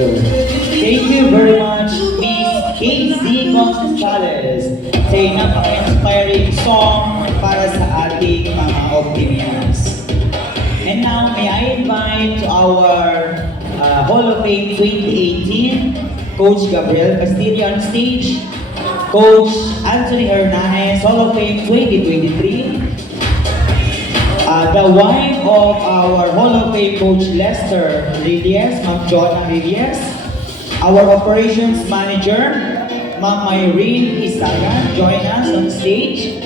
you. Thank you very much, Miss Casey Gonzalez, sa napaka-inspiring song para sa ating mga Optimians. And now, may I invite to our Hall of Fame 2018, Coach Gabriel Castillo on stage, Coach Anthony Hernandez, Hall of Fame 2023, the wife of our Hall of Fame Coach Lester Reyes, Ma'am Jonna Reyes, our Operations Manager, Ma'am Irene Isaga, join us on stage.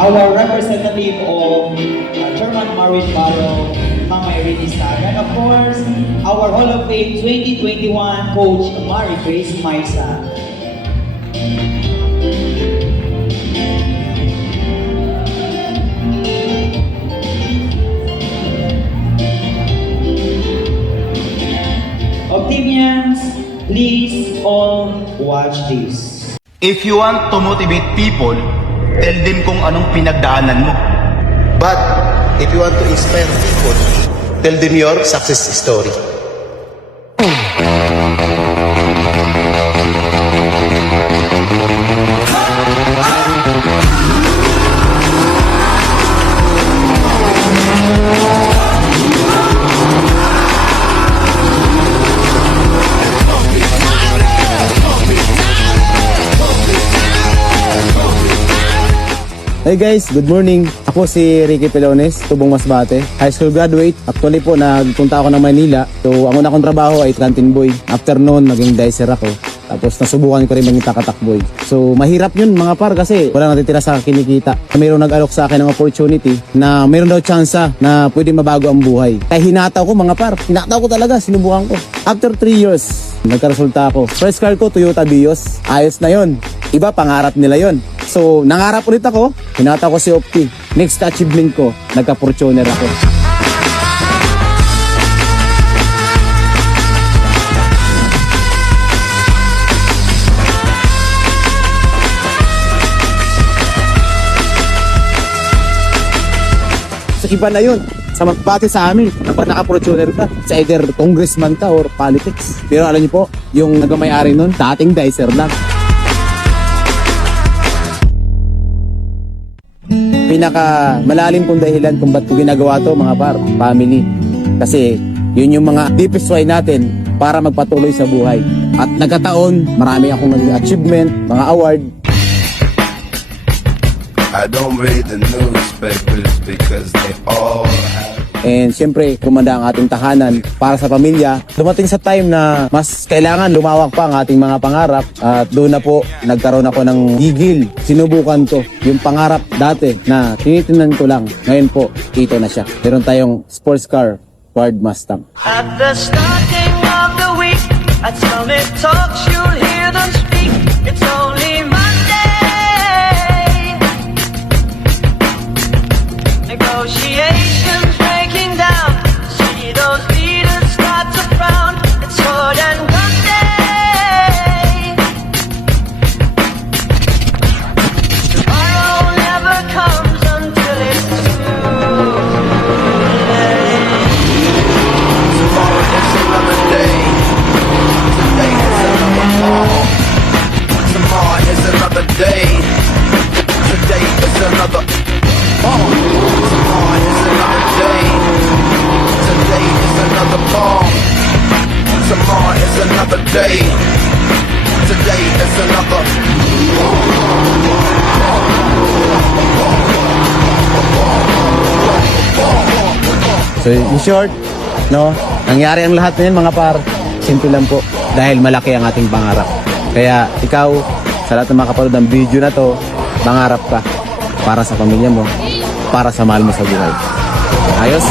Our representative of Chairman Marvin Barrow, Ma'am Irene Isaga, and of course, our Hall of Fame 2021 Coach Mary Grace Maisa. Optimians, please all watch this. If you want to motivate people, tell them kung anong pinagdaanan mo. But if you want to inspire people, tell them your success story. Hey guys, good morning. Ako si Ricky Pelones, Tubong Masbate. High school graduate. Actually po, nagpunta ako ng Manila. So, ang una kong trabaho ay canteen boy. After noon, naging dicer ako. Tapos nasubukan ko rin maging takatak boy. So, mahirap yun mga par kasi wala natitira sa kinikita. Mayroong nag-alok sa akin ng opportunity na mayroon daw tsansa na pwede mabago ang buhay. Kaya hinataw ko mga par. Hinataw ko talaga, sinubukan ko. After 3 years, nagkaresulta ako. First car ko, Toyota Vios. Ayos na yon. Iba, pangarap nila yon. So, nangarap ulit ako, hinata ko si Opti. Next achievement ko, nagka-Fortuner ako. So, iba na yun. Pati sa amin, kapag naka-Fortuner ka, sa either congressman ka or politics. Pero alam niyo po, yung nagmamay-ari nun, dating dicer lang. Pinaka malalim kong dahilan kung ba't ko ginagawa to mga par, family. Kasi yun yung mga deepest why natin para magpatuloy sa buhay. At nagkataon, marami akong achievement, mga award. I don't read the newspapers because they all have. And siyempre, kumanda ang ating tahanan para sa pamilya. Dumating sa time na mas kailangan lumawak pa ang ating mga pangarap. At doon na po, nagkaroon ako ng gigil. Sinubukan ko yung pangarap dati na tinitingnan ko lang. Ngayon po, ito na siya. Meron tayong sports car, Ford Mustang. At the starting of the week, at Summit Talks, you'll hear them speak. It's only Monday. Negotiations breaking down. See those leaders start to frown. It's more than one day. Tomorrow never comes until it's too late. Tomorrow is another day. Today is another fall. Tomorrow is another day. Today is another fall. Tomorrow is another day. Today is another fall. Tomorrow is another day. Today is another. So in short, no, nangyari ang lahat na yan mga par. Simple lang po, dahil malaki ang ating pangarap. Kaya ikaw, sa lahat ng mga kapanood ng video na to, mangarap ka para sa pamilya mo, para sa mahal mo sa buhay. Ayos?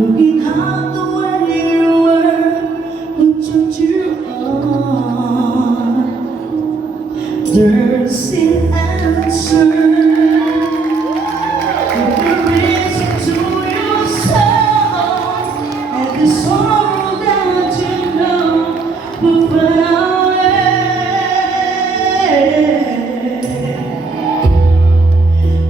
Looking out the way you were, the sorrow that you know will fade away.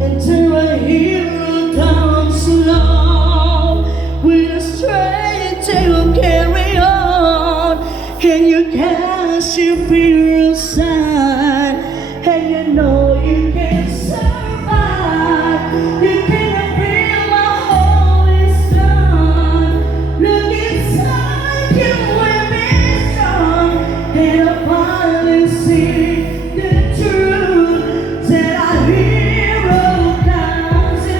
Until a hero comes along with a strength to carry on, and you cast your fear aside, and you know you can survive. You cannot feel my holy sun. Look inside you and be strong, and I finally see the truth that our hero comes in.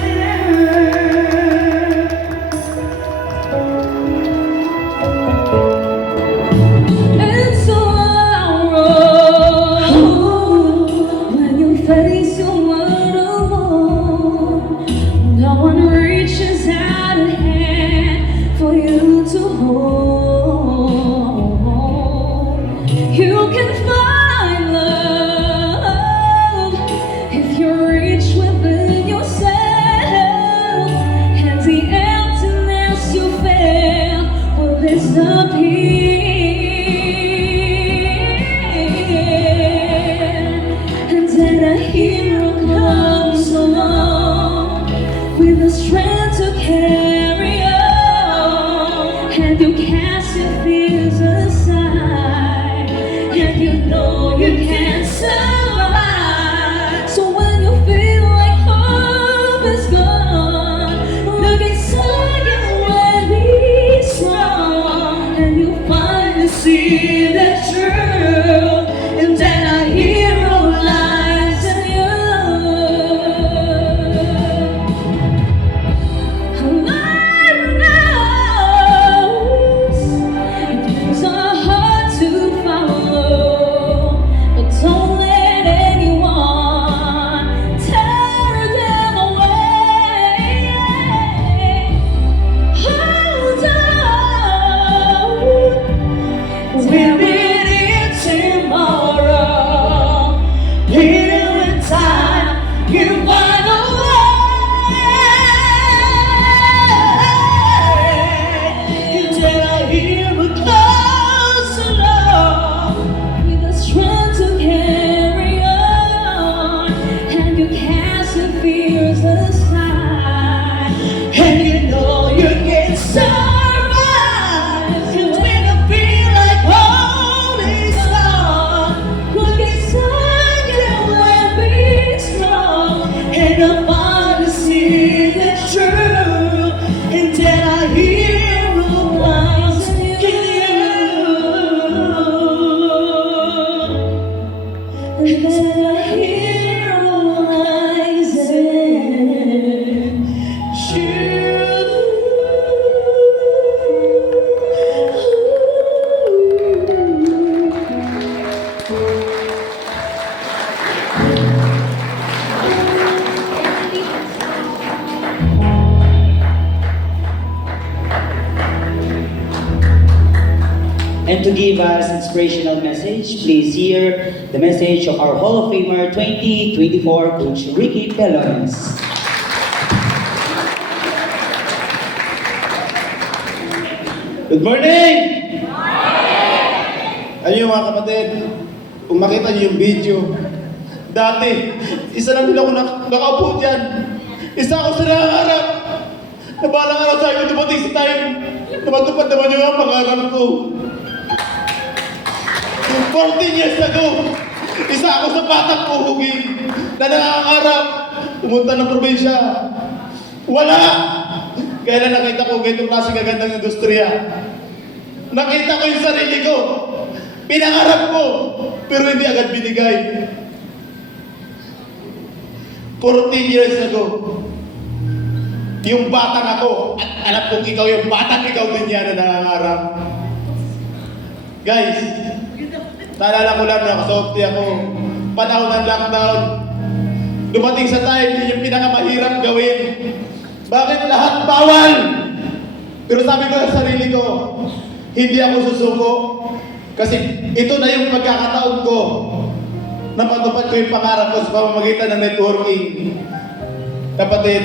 And so when you face your world alone, no one reaches out a hand for you to hold. You can find love if you reach within yourself, and the emptiness you feel will disappear. And then a hero comes along with the strength to carry on, and you cast your fears aside, and you know you can survive. So when you feel like hope is gone, look inside you and be strong, and you finally see the truth, and then a hero lies in you. Lord knows dreams are hard to follow, but don't let anyone tear them away. Hold on, We'll be here tomorrow. Here in time, you find a way. Until I hear a close along. with the strength to carry on, and you cast your fears aside, And you know you can survive. And when I feel like home is gone, look inside you and be strong. And I finally see the truth. And then I hear who lies in you. and then a hero lies in And to give us inspirational message, please hear the message of our Hall of Famer 2024, Coach Ricky Pelones. Good morning! Ayun mga kapatid, kung makita niyo yung video, dati, isa lang din ako nakaupo dyan. Isa ako sa nangangarap. Na balang araw sa akin dumating sa time na matupad naman yung mga pangarap ko. 14 years ago, isa ako sa batang puhugin na nangangarap pumunta ng probinsya. Wala! Kaya na nakita ko ganitong klaseng kagandang industriya. Nakita ko yung sarili ko. Pinangarap ko, pero hindi agad binigay. 14 years ago, yung batang ako, at alam kong ikaw yung batang ikaw din yan na nangangarap. Guys, naalala ko lang na kasopti ako, panahon ng lockdown. Dumating sa time, yun yung pinakamahirap gawin. Bakit lahat bawal? Pero sabi ko sa sarili ko, hindi ako susuko. Kasi ito na yung pagkakataon ko na matupad ko yung pangarap ko sa pamamagitan ng networking. Kapatid,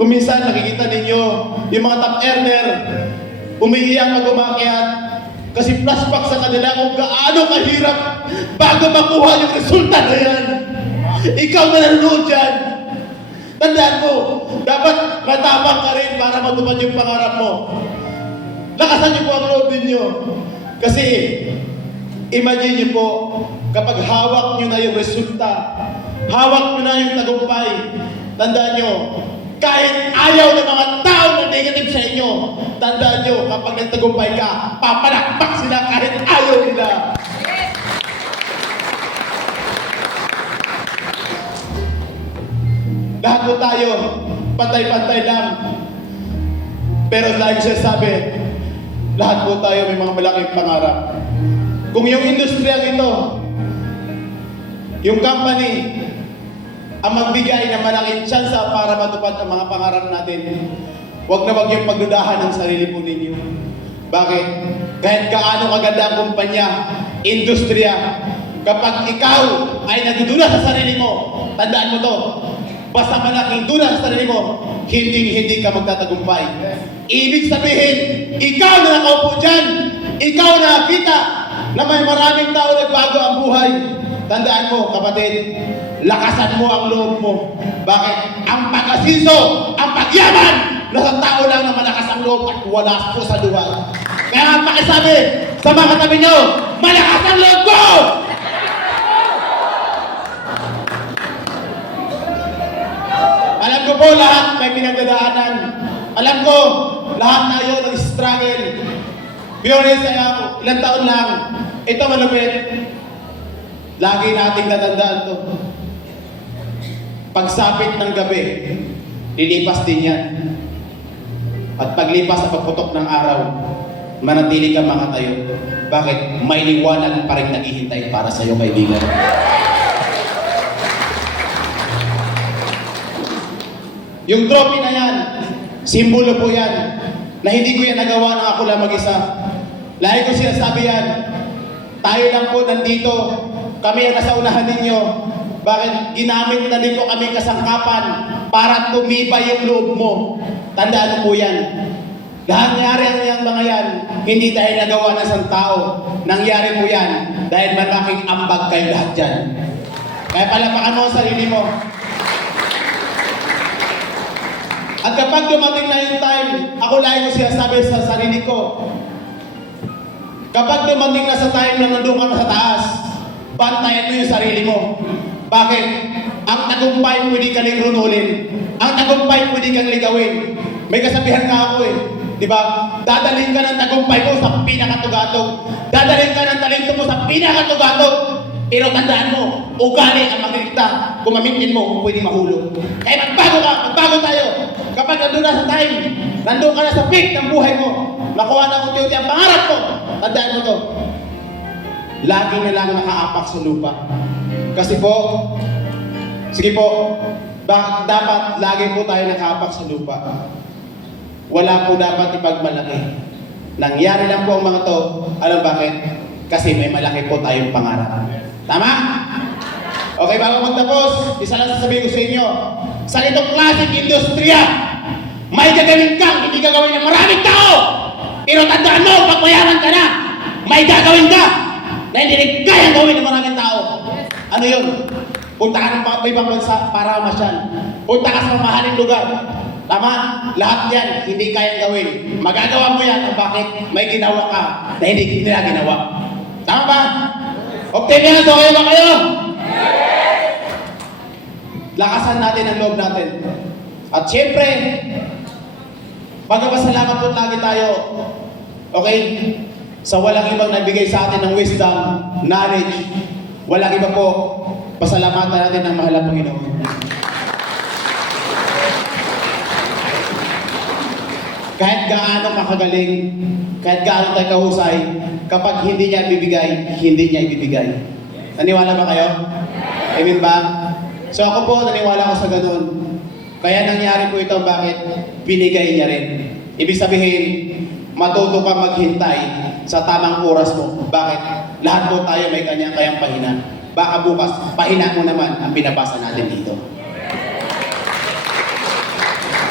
kung minsan nakikita ninyo yung mga top earner umiiyak pag umakyat. Kasi flashback sa kanila kung gaano kahirap bago makuha yung resulta na yan. Ikaw na nanonood dyan. Tandaan mo, dapat matapang ka rin para matupad yung pangarap mo. Lakasan niyo po ang loob ninyo. Kasi, imagine niyo po, kapag hawak niyo na yung resulta, hawak niyo na yung tagumpay, tandaan niyo, kahit ayaw ng mga tao na negative sa inyo, tandaan niyo, kapag nagtagumpay ka, papalakpak sila kahit ayaw nila. Lahat po tayo, pantay-pantay lang. Pero lagi siya sabi, lahat po tayo may mga malaking pangarap. Kung yung industriya ito, yung company, ang magbigay ng malaking tsansa para matupad ang mga pangarap natin, huwag na huwag yung pagdudahan ng sarili po ninyo. Bakit? Kahit gaano kaganda ang kumpanya, industriya, kapag ikaw ay nagdudula sa sarili mo, tandaan mo to, basta malaking dula sa sarili mo, hindi ka magtatagumpay. Ibig sabihin, ikaw na nakaupo dyan, ikaw na nakita na may maraming tao nagbago ang buhay. Tandaan mo, kapatid, lakasan mo ang loob mo. Bakit? Ang pag-asiso, ang pagyaman, nasa tao lang na malakas ang loob at wala po sa duwa. Kaya ang pakisabi sa mga katabi nyo, malakas ang loob ko! Alam ko po lahat may pinagdadaanan. Alam ko, lahat tayo nag-struggle. Biyores ay ako, ilang taon lang. Ito malupit. Lagi nating natandaan to. Pagsapit ng gabi, lilipas din yan. At paglipas sa pagputok ng araw, manatili kang makatayo. Bakit? May liwanag pa rin naghihintay para sa iyo, kaibigan. Yung trophy na yan, simbolo po yan, na hindi ko yan nagawa ng ako lang mag-isa. Lagi ko sinasabi yan, tayo lang po nandito, kami ang nasa unahan ninyo. Bakit? Ginamit na din po kami kasangkapan para tumibay yung loob mo. Tandaan mo po yan. Lahat nangyari ang yung mga yan, hindi dahil nagawa ng isang tao. Nangyari po yan dahil malaking ambag kayo lahat dyan. Kaya palapakan mo ang sarili mo. At kapag dumating na yung time, ako lagi ko sinasabi sa sarili ko, kapag dumating na sa time na nandun ka na sa taas, bantayan mo yung sarili mo. Bakit? Ang tagumpay pwede ka rin runulin. Ang tagumpay pwede kang ligawin. May kasabihan nga ako eh. Diba? Dadalhin ka ng tagumpay mo sa pinakatugatog. Dadalhin ka ng talento mo sa pinakatugatog. Pero tandaan mo, ugali ang magdikta. Kung mamitin mo, kung pwede mahulog. Kaya magbago tayo. Kapag nandun na sa time, nandun ka na sa peak ng buhay mo, nakuha na unti-unti ang pangarap mo, tandaan mo to. Lagi na lang nakaapak sa lupa. Kasi po, sige po, dapat lagi po tayo nakaapak sa lupa. Wala po dapat ipagmalaki. Nangyari lang po ang mga to, alam bakit? Kasi may malaki po tayong pangarap. Tama? Okay, bago magtapos, isa lang sasabihin ko sa inyo. Sa itong klaseng industriya, may gagawin kang hindi gagawin ng maraming tao. Pero tandaan mo, pag mayaman ka na, may gagawin ka na hindi rin kayang gawin ng maraming tao. Ano yun? Punta ka ng ibang bansa para masyal. Punta ka sa mahaling lugar. Tama? Lahat yan, hindi kayang gawin. Magagawa mo yan kung bakit may ginawa ka na hindi nila ginawa. Tama ba? Optimian, okay ba kayo? Lakasan natin ang loob natin. At syempre, magpapasalamat po lagi tayo. Okay? Sa walang ibang nabigay sa atin ng wisdom, knowledge, walang iba po, pasalamatan natin ng mahal na Panginoon. Kahit gaano makagaling, kahit gaano tayo kahusay, kapag hindi niya ibibigay, hindi niya ibibigay. Naniwala ba kayo? Amen ba? So ako po, naniwala ko sa ganun. Kaya nangyari po ito, bakit? Binigay niya rin. Ibig sabihin, matuto ka maghintay sa tamang oras mo. Bakit? Lahat po tayo may kanyang pahina. Baka bukas, pahina mo naman ang binabasa natin dito.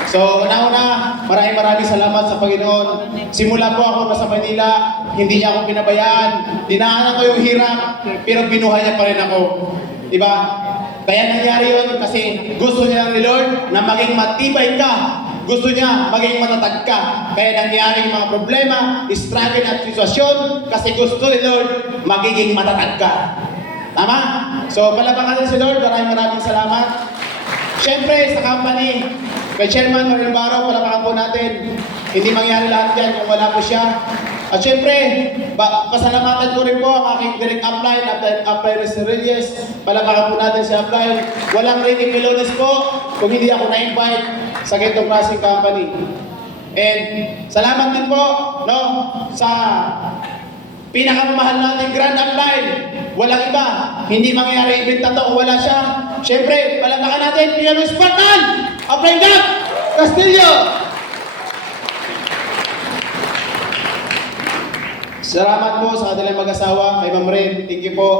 So So, una-una, maraming salamat sa Panginoon. Simula po ako nasa Manila, hindi niya ako pinabayaan. Dinaanan ko yung hirap, pero binuhay niya pa rin ako. Diba? Kaya nangyari yun kasi gusto niya ni Lord na maging matibay ka. Gusto niya maging matatag ka. Kaya nangyari yung mga problema, struggle at sitwasyon kasi gusto ni Lord magiging matatag ka. Tama? So, palabakan natin si Lord. Maraming salamat. Siyempre, sa company, kay Chairman Mario Baro, palabakan po natin. Hindi mangyari lahat yan kung wala po siya. At siyempre, pasalamatan ko rin po ang aking direct upline at upline Reyes. Palabakan po natin si upline. Walang Ricky Pelones po kung hindi ako na-invite sa ganitong klaseng company. And salamat din po no, sa pinakamamahal natin grand upline. Walang iba. Hindi mangyari event na to kung wala siya. Siyempre, palabakan natin, Piano Spartan! Upline Gap! Castillo! Salamat po sa kanilang mag-asawa, kay Ma'am Ren, thank you po.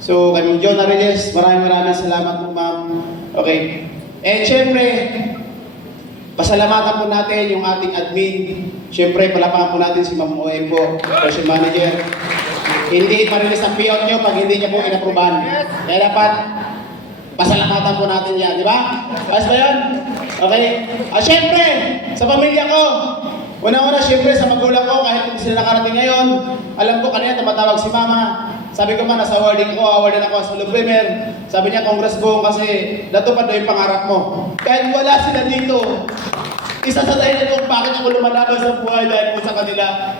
So, kay Ma'am Jonah Reyes, maraming salamat po, Ma'am. Okay. And syempre, pasalamatan po natin yung ating admin. Syempre, palapakan po natin si Ma'am OM po, Operation Manager. Hindi marilis ang payout nyo pag hindi niya po inaprubahan. Kaya dapat, pasalamatan po natin yan, di ba? Ayos ba yun? Okay. Syempre, sa pamilya ko, una-una, siyempre, sa magulang ko, kahit hindi sila nakarating ngayon, alam ko kanina, tumatawag si Mama. Sabi ko man, nasa awarding ako sa Love Premier. Sabi niya, congrats po kasi natupad na yung pangarap mo. Kahit wala sila dito, isa sa dahilan kung bakit ako lumalaban sa buhay dahil po sa kanila.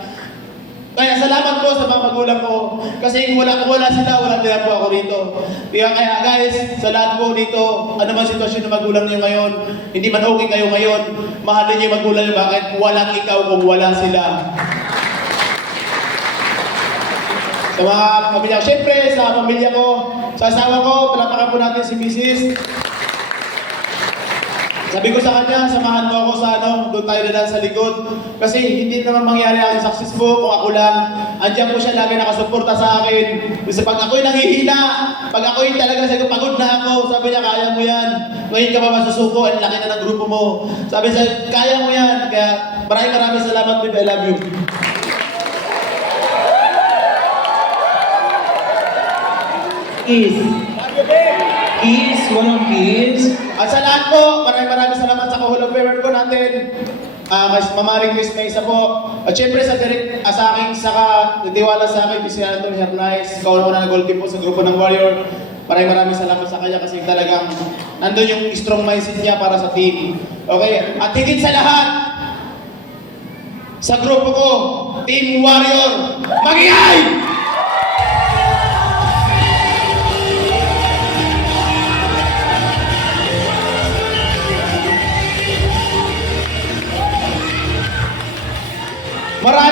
Kaya salamat po sa mga magulang ko. Kasi kung wala sila, wala nila po ako rito. Kaya guys, sa lahat po dito, ano man sitwasyon ng magulang niyo ngayon, hindi man okay kayo ngayon, mahalin niyo yung magulang niyo. Bakit? Walang ikaw kung wala sila. Sa mga pamilya, syempre sa pamilya ko, sa asawa ko, palapakan po natin si Mrs. Sabi ko sa kanya, samahan mo ako sa doon tayo na sa likod. Kasi hindi naman mangyari ang success mo kung ako lang. Andiyan po siya lagi nakasuporta sa akin. Kasi pag ako'y nanghihina, pag ako'y talaga sabi ko, pagod na ako, sabi niya, kaya mo yan. Ngayon ka ba masusuko? Ang laki na ng grupo mo. Sabi niya, kaya mo yan. Kaya maraming salamat, babe. I love you. Kiss, walang kiss. At sa lahat po, maraming salamat sa kahulog favor ko natin. Mamaring Chris may isa po. At syempre sa direct sa aking nagtiwala sa akin, si Anthony Hernandez, ikaw na nag-goal team po sa grupo ng Warrior. Maraming salamat sa kanya kasi talagang nandun yung strong mindset niya para sa team. Okay? At higit sa lahat, sa grupo ko, Team Warrior, mag-iay!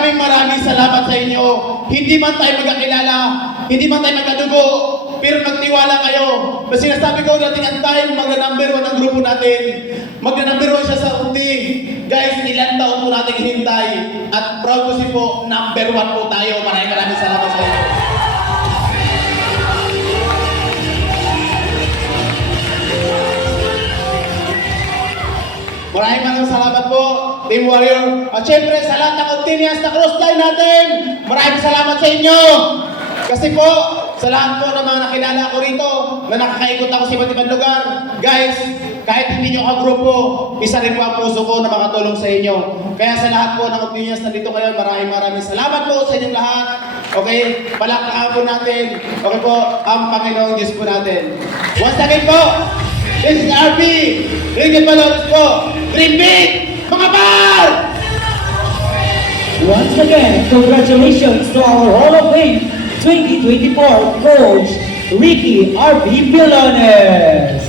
Maraming salamat sa inyo. Hindi man tayo magkakilala, hindi man tayo magkadugo, pero nagtiwala kayo. Kasi sinasabi ko, dating ang time, magna-number 1 ang grupo natin. Magna-number 1 siya sa unti. Guys, ilang taon po natin hinintay. At proud ko si po, number 1 po tayo. Maraming salamat sa inyo. Maraming salamat po, Team Warrior. At syempre, sa lahat ng continuous na crossline natin, maraming salamat sa inyo. Kasi po, sa lahat po ng mga nakilala ko rito, na nakakaikot ako sa iba't ibang lugar, guys, kahit hindi nyo kagrupo, isa rin po ang puso ko na makatulong sa inyo. Kaya sa lahat po ng continuous na dito ngayon, maraming salamat po sa inyong lahat. Okay, palakpakan po natin. Okay po, ang Panginoong Diyos po natin. Once again po, this is RP, Ricky Pelones po, Dream Big, mga pal! Once again, congratulations to our Hall of Fame 2024 Coach Ricky R.P. Pelones.